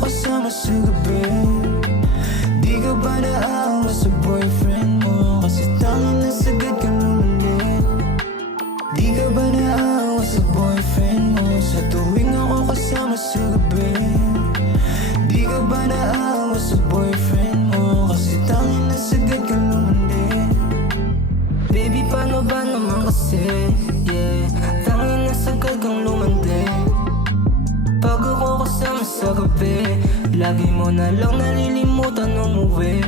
kasama sa gabi. Di ka ba naawa sa boyfriend mo? Kasi tangin na sagad ka lumandi. Di ka ba naawa sa boyfriend mo? Sa tuwing ako kasama sa gabi. Di ka ba naawa sa boyfriend mo? Kasi tangin na sagad ka lumandi. Baby, paano ba naman kasi? Yeah, tangin na sagad kang lumandi. Pag ako kasama sa gabi, lagi mo na lang nalilimutan umuwi.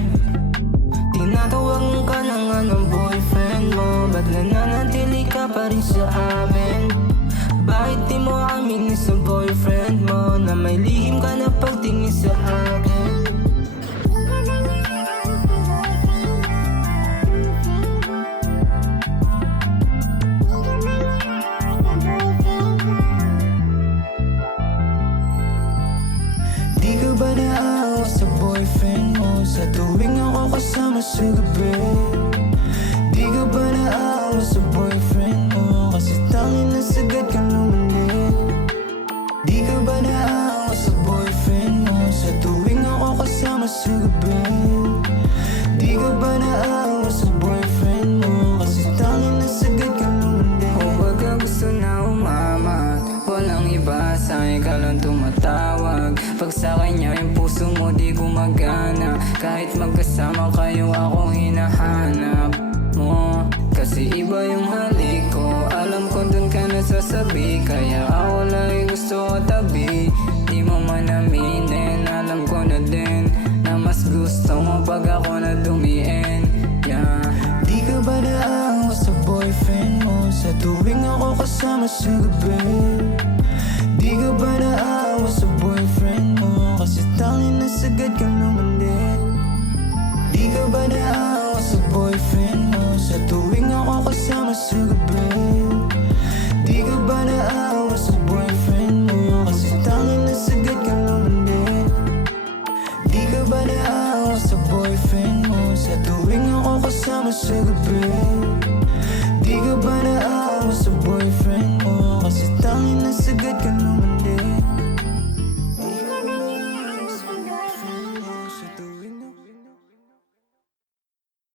Tinatawagan ka na nga ng boyfriend mo. Ba't nananatili ka pa rin sa amin? Bakit di mo aminin sa boyfriend mo na may lihim ka na pagtingin sa akin? Di ka ba naawa sa boyfriend mo? Sa tuwing ako kasama sa gabi. Di ka ba naawa sa boyfriend mo? Kasi tangin na sagad ka lumandi. Di ka ba naawa sa boyfriend mo? Sa tuwing ako kasama sa gabi. Di ka ba naawa sa boyfriend mo? Kasi tangin na sagad ka lumandi. O baga gusto na umamat, walang iba, sa akin ka lang tumatawag. Pag sa kanya yung puso mo di gumagana. Kahit magkasama kayo akong hinahanap mo. Kasi iba yung halik ko, alam ko dun ka nasasabi. Kaya ako lagi gusto ko tabi. Di mo man aminin, alam ko na din na mas gusto mo pag ako na dumiin. Yeah. Di ka ba naawa sa boyfriend mo? Sa tuwing ako kasama sa gabi.